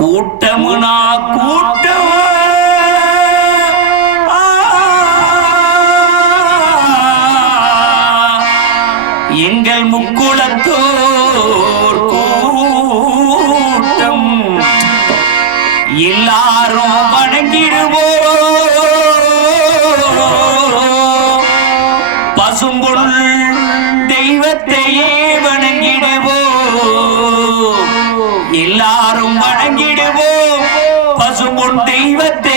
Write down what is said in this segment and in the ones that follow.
கூட்டமுனா கூட்டம்? எங்கள் முக்குளத்தோர் கூட்டம். எல்லாரும் வணங்கிடுவோம். பசும்பொருள் தெய்வத்தையே வணங்க எல்லாரும் வணங்கிடுவோம் பசுமுன் தெய்வத்தை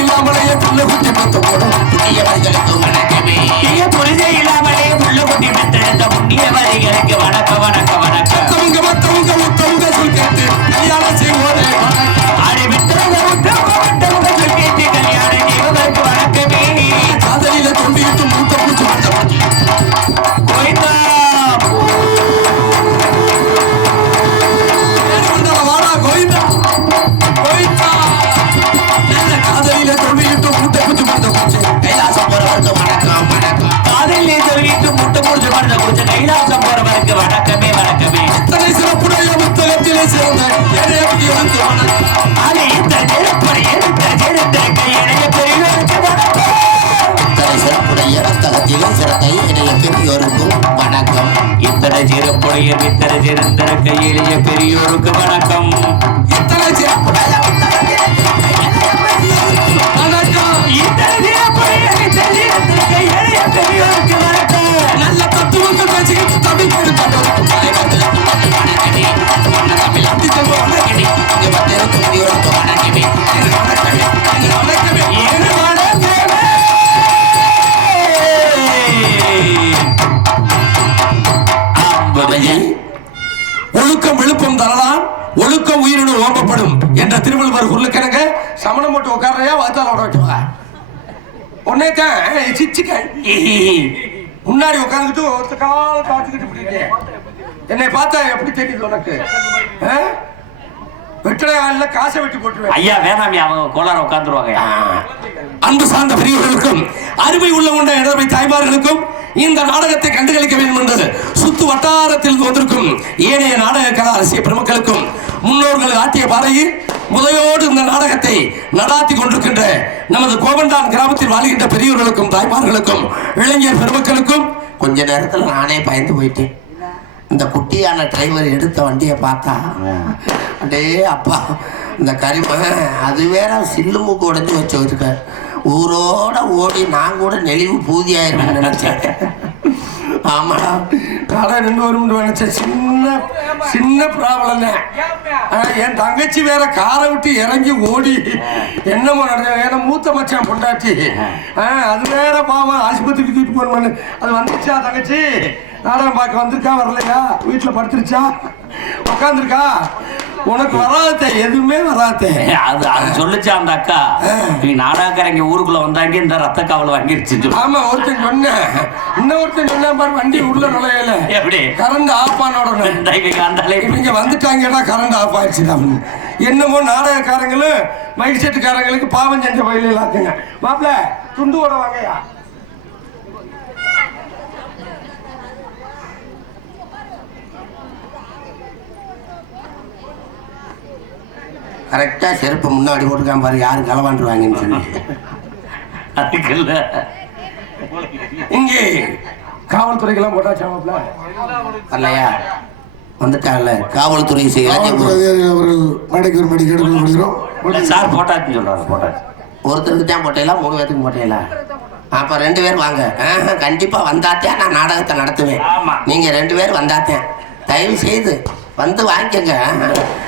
இல்லாமலேயே புள்ள குட்டி பத்து போடும் புண்ணியவர்களுக்கு வணக்கமே. புரிதே புரிஞ்சே இல்லாமலே புள்ள குட்டி பெற்றெடுத்த புண்ணியவர்களுக்கு வணக்க வணக்கம். இத்தனை சிறப்புடைய இத்தனை சிறந்த கையிலேயே பெரியோருக்கு வணக்கம். இத்தனை சிறப்புடைய என்ற திருவள்ளுவர் குரலுக்கணங்க சமணம் போட்டு உட்காரையா வாத்தால வச்சுவா உன்னே தான் சிச்சுக்கள் முன்னாடி உட்காந்துட்டு ஒருத்த கால காத்துக்கிட்டு. என்னை பார்த்தா எப்படி தெரியுது உனக்கு? ஆள்ல காசை வெட்டி போட்டுருவேன். ஐயா வேணாமி அவங்க கோளார உட்காந்துருவாங்க அன்பு சார்ந்த பெரியவர்களுக்கும் அருமை உள்ள உண்ட இடமை தாய்மார்களுக்கும் இந்த நாடகத்தை கண்டுகளிக்க வேண்டும் என்றது சுத்து வட்டாரத்தில் வந்திருக்கும் ஏனைய நாடக கலா அரசிய பெருமக்களுக்கும் முன்னோர்கள் ஆட்டிய பாறையில் முதையோடு இந்த நாடகத்தை நடாத்தி கொண்டிருக்கின்ற நமது கோபண்டான் கிராமத்தில் வாழ்கின்ற பெரியவர்களுக்கும் தாய்மார்களுக்கும் இளைஞர் பெருமக்களுக்கும் கொஞ்ச நேரத்தில் நானே பயந்து போயிட்டேன். இந்த குட்டியான டிரைவர் எடுத்த வண்டியை பார்த்தா அடே அப்பா இந்த கரிம அது வேற சில்லு மூக்கு வச்சு வச்சிருக்க ஊரோட ஓடி நான் கூட நெளிவு பூதியாயிருன்னு நினைச்சேன். ஆமாடா கடை நின்று வரும்னு நினைச்சேன் சின்ன சின்ன ப்ராப்ளம் தான். ஆ, என் தங்கச்சி வேற காரை விட்டு இறங்கி ஓடி என்னமோ நடந்தது? ஏன்னா மூத்த மச்சான் பொண்டாட்டி. ஆ, அது வேற பாவம். ஆஸ்பத்திரிக்கு தூக்கிட்டு போன அது வந்துச்சா தங்கச்சி? நாடகம் பார்க்க வந்திருக்கா? வரலையா? வீட்டில் படுத்துருச்சா? உட்காந்துருக்கா உனக்கு வராதே எதுவுமே வராதே. அது அது சொல்லுச்சு அந்த அக்கா? நீ நாடாக்காரங்க ஊருக்குள்ள வந்தாங்க இந்த ரத்த காவல் வாங்கிருச்சு ஆமா ஒருத்தன் சொன்னேன் இன்னொருத்தன் சொன்னா பாரு வண்டி உள்ள நுழையல. எப்படி? கரண்ட் ஆஃப் ஆன உடனே. அந்த இவங்க வந்துட்டாங்கன்னா கரண்ட் ஆஃப் ஆயிடுச்சு தான் என்னமோ நாடகக்காரங்களும் மைக் செட்டுக்காரங்களுக்கு பாவம் செஞ்ச வயலில் இருக்குங்க மாப்பிள்ள துண்டு ஓட வாங்கயா கரெக்டாக செருப்பு முன்னாடி போட்டுக்காம பாரு யாரும் களவாண்டுருவாங்கன்னு சொல்லி. அதுக்கு இல்ல இங்கே காவல்துறைக்கெல்லாம் போட்டாச்சா மாப்பிள்ள வரலையா? வந்துட்டாங்கல்ல காவல்துறை அவர்கள் மேடைக்கு ஒரு மேடைக்கு எடுக்கப்படுகிறோம் இல்ல, சார் போட்டாச்சுன்னு சொல்றாரு போட்டாச்சு. ஒருத்தருக்கு தான் போட்டீங்களா மூணு பேருக்கு போட்டீங்களா? அப்ப ரெண்டு பேர் வாங்க. ஆஹா, கண்டிப்பா வந்தாத்தேன் நான் நாடகத்தை நடத்துவேன். ஆமா. நீங்க ரெண்டு பேர் வந்தாத்தேன். தயவு செய்து வந்து வாங்கிக்கங்க.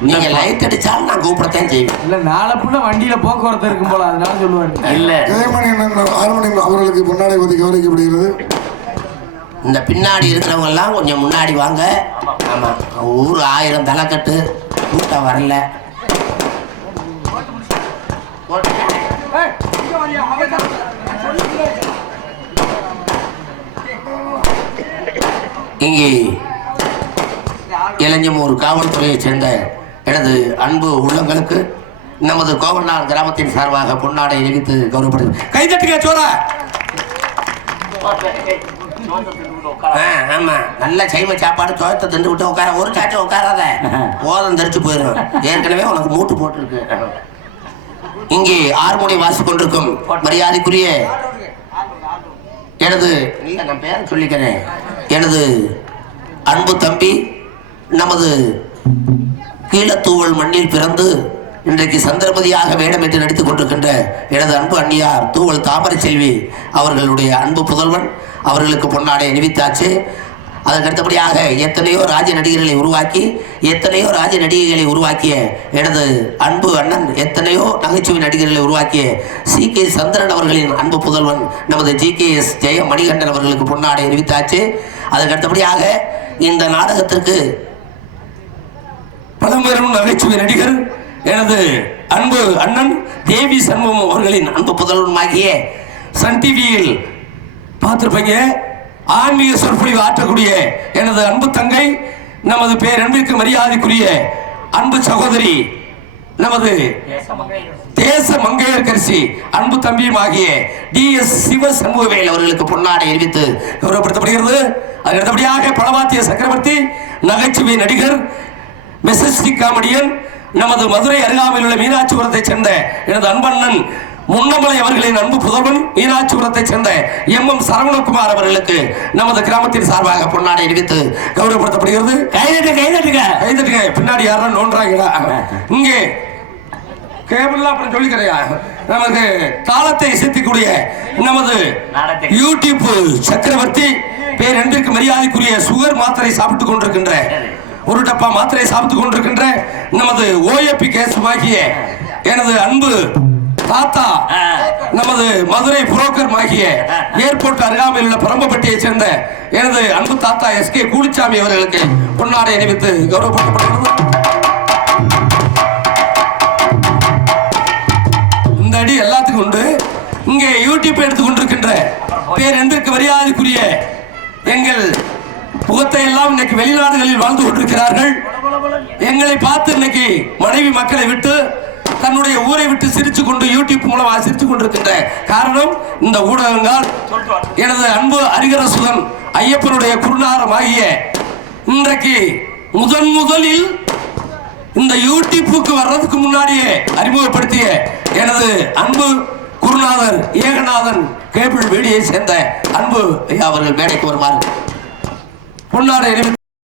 நீங்க லைட் அடிச்சாலும் நான் கூப்பிடத்தான் செய்வேன். இல்ல நாளை புள்ள வண்டியில போக்குவரத்து இருக்கும் போல அதனால சொல்லுவாரு இல்ல. அண்ணன் ஆறுமணி அவர்களுக்கு முன்னாடி ஒதுக்கி கௌரவிக்கப்படுகிறது இந்த பின்னாடி இருக்கிறவங்க எல்லாம் கொஞ்சம் முன்னாடி வாங்க. ஆமா. ஊர் ஆயிரம் தலைக்கட்டு. கூட்டம் வரல. இங்கே இளஞ்சமூர் காவல்துறையை சேர்ந்த எனது அன்பு உள்ளங்களுக்கு நமது கோவண்டான் கிராமத்தின் சார்பாக பொன்னாடை அறிவித்து கௌரவப்படுது கைதட்டுங்க சோழ ஆ, ஆமா. நல்ல சைவ சாப்பாடு சோளத்தை திண்டு விட்டு உட்கார ஒரு சாச்சம் உட்காராத. ஓதம் தெரிச்சு போயிடும் ஏற்கனவே உனக்கு மூட்டு போட்டிருக்கு. இங்கே ஆறுமுனை வாசி கொண்டிருக்கும் மரியாதைக்குரிய எனது இல்லை நான் பேரை சொல்லிக்கிறேன். எனது அன்பு தம்பி நமது கீழத்தூவல் மண்ணில் பிறந்து இன்றைக்கு சந்திரபதியாக வேடமிட்டு நடித்துக் கொண்டிருக்கின்ற எனது அன்பு அண்ணியார் தூவல் தாமரை செல்வி அவர்களுடைய அன்பு புதல்வன். அவர்களுக்கு பொன்னாடை அணிவித்தாச்சு. அதற்கடுத்தபடியாக எத்தனையோ ராஜ நடிகர்களை உருவாக்கி எத்தனையோ ராஜ நடிகைகளை உருவாக்கிய எனது அன்பு அண்ணன் எத்தனையோ நகைச்சுவை நடிகர்களை உருவாக்கிய சி. கே. சந்திரன் அவர்களின் அன்பு புதல்வன் நமது ஜி. கே. எஸ். ஜெய மணிகண்டன் அவர்களுக்கு பொன்னாடை அறிவித்தாச்சு அதற்கடுத்தபடியாக இந்த நாடகத்திற்கு பழம்பெரும் நகைச்சுவை நடிகர் எனது அன்பு அண்ணன் தேவி சண்முகம் அவர்களின் அன்பு புதல்வனாகிய சன் டிவியில் பார்த்திருப்பீங்க. ஆன்மீக சொற்பொழிவு ஆற்றக்கூடிய எனது அன்பு தங்கை நமது பேரன்பிற்கு மரியாதைக்குரிய அன்பு சகோதரி நமது தேச மங்கையர்கரசி அன்பு தம்பியும் ஆகிய டி எஸ் சிவ சண்முகவேல் அவர்களுக்கு பொன்னாடை அறிவித்து கௌரவப்படுத்தப்படுகிறது. அது அடுத்தபடியாக பழவாத்திய சக்கரவர்த்தி நகைச்சுவை நடிகர் மெசஸ்டி காமெடியன் நமது மதுரை அருகாமையில் உள்ள மீனாட்சிபுரத்தைச் சேர்ந்த எனது அன்பண்ணன் முன்னமலை அவர்களின் அன்பு புதல்வன் மீனாட்சிபுரத்தைச் சேர்ந்த எம் எம் சரவணகுமார் அவர்களுக்கு நமது கிராமத்தின் சார்பாக பொன்னாடை அறிவித்து கௌரவப்படுத்தப்படுகிறது. கைதட்டு கைதட்டுங்க கைதட்டுங்க பின்னாடி யாரும் நோன்றாங்களா இங்கே கேபிள்லாம் அப்புறம் சொல்லிக்கிறையா. நமக்கு தாளத்தை இசைக்கக்கூடிய நமது. யூடியூப் சக்கரவர்த்தி பேர் என்பதற்கு மரியாதைக்குரிய சுகர் மாத்திரை சாப்பிட்டுக் கொண்டிருக்கின்ற ஒரு டப்பா மாத்திரை சாப்பிட்டுக் கொண்டிருக்கின்ற நமது ஓஏபி கேசமாகிய எனது அன்பு தாத்தா. நமது மதுரை புரோக்கர் ஆகிய ஏர்போர்ட் அருகாமையில் உள்ள பரம்பப்பட்டியைச் சேர்ந்த எனது அன்பு தாத்தா எஸ் கே கூலிச்சாமி அவர்களுக்கு பொன்னாடை அணிவித்து கௌரவப்படுத்தப்படுகிறது இந்த அடி எல்லாத்துக்கும் உண்டு இங்கே யூடியூப் எடுத்துக் கொண்டிருக்கின்ற பேர் என்பதற்கு மரியாதைக்குரிய எங்கள் முகத்தை எல்லாம் இன்னைக்கு வெளிநாடுகளில் வாழ்ந்து கொண்டிருக்கிறார்கள். எங்களை பார்த்து இன்னைக்கு மனைவி மக்களை விட்டு தன்னுடைய ஊரை விட்டு சிரிச்சு கொண்டு யூடியூப் மூலமாக சிரித்து கொண்டிருக்கின்ற காரணம் இந்த ஊடகங்கள். எனது அன்பு அரிகரசுதன் ஐயப்பனுடைய குருநாரமாகிய இன்றைக்கு முதன் முதலில் இந்த யூடியூப்புக்கு வர்றதுக்கு முன்னாடியே அறிமுகப்படுத்திய எனது அன்பு குருநாதர் ஏகநாதன் கேபிள் வீடியை சேர்ந்த அன்பு ஐயா அவர்கள் மேடைக்கு வருவார்கள் பொன்னாடை